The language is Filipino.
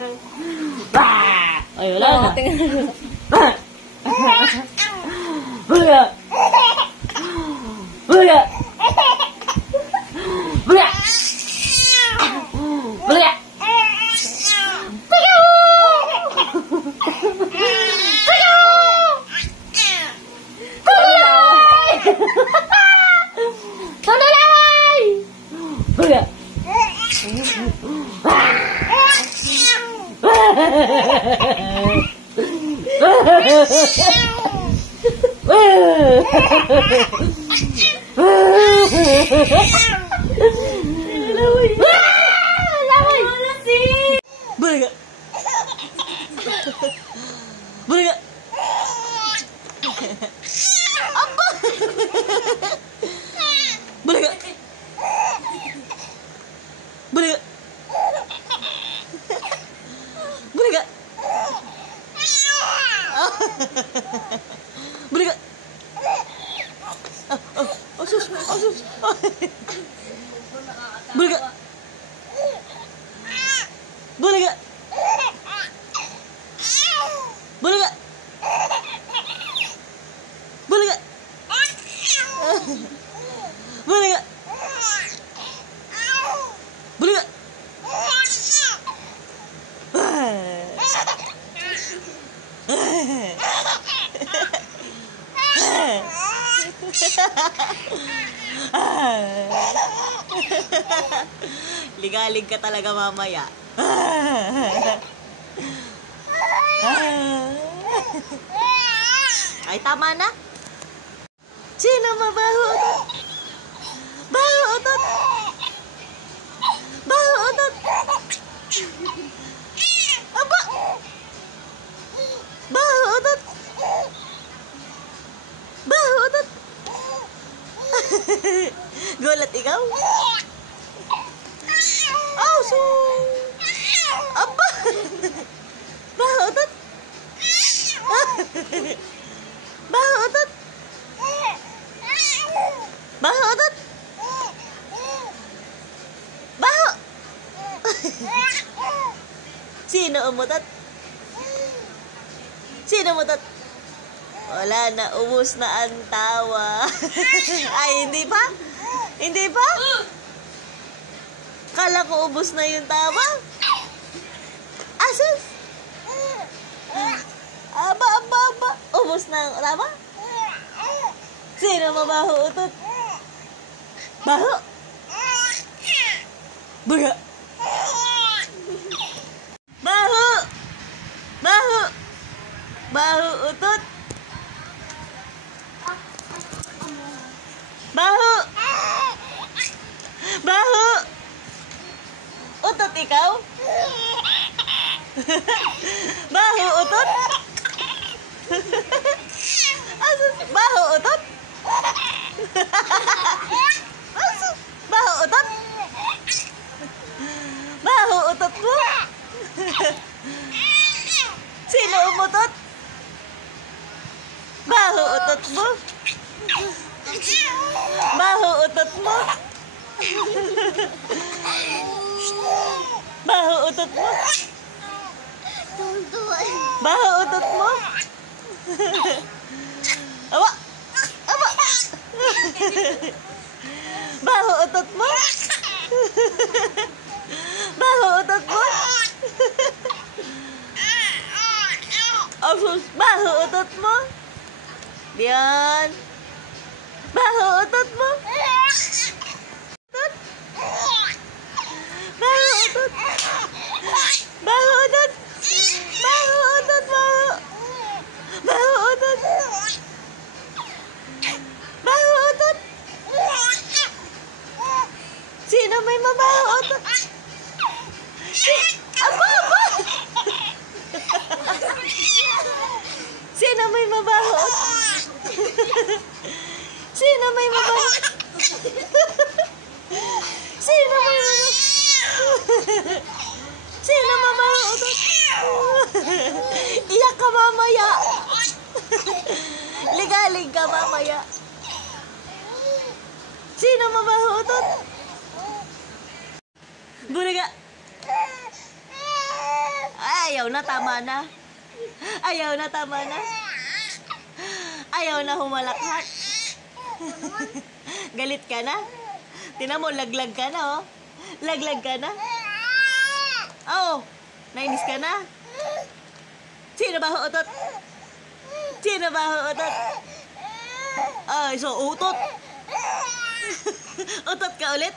Ay, wala na. Buga! Buga! Buga! Buga! Sandalay! Buga! Buga! Buga! Apa? Buga! Buga! Buga! Buga! Asus! Buga! Buga! Buga! Buga! Buga! Buga! Ligalig ka talaga mamaya. Ay, tama na. Sino mabaho utot? Baho utot! Baho utot! Aba! Baho utot! Baho utot! Gulat ikaw? Oh, so... Aba! Baho utot! Baho utot! Baho utot! Baho! Sino umutot? Sino umutot? Wala na, ubos na ang tawa. Ay, hindi pa? Hindi pa? Kala ko ubos na yung tawa. Asus! Aba. Ubos na ang tawa? Sino mabaho utot? Baho! Buga! Baho! Baho! Baho utot! Baho! Baho! Utot ikaw? Baho utot? Baho utot? Baho utot? Baho utot mo? Sino umutot? Baho utot mo? Baho utot mo? Baho utot mo? Baho utot mo? Awa! Awa! Baho utot mo? Baho utot mo? Asus, baho utot mo? Diyan. Baho utot mo? Utot? Baho utot? Baho utot? Baho utot, baho. Baho utot? Baho utot? Sino may mabaho utot? Aba! Sino may mabaho utot? Sino may mabaho? Sino may mabaho? Sino mabaho utot? Iyak ka mamaya. Ligalig ka mamaya. Sino mabaho utot? Bulaga. Ayaw na, tama na. Ayaw na, tama na. Ayaw na humalakhat. Galit ka na? Tingnan mo, laglag ka na, oh. Laglag ka na? Oh, nainis ka na? Sino ba huutot? Sino ba huutot? Ay, so utot. Utot ka ulit?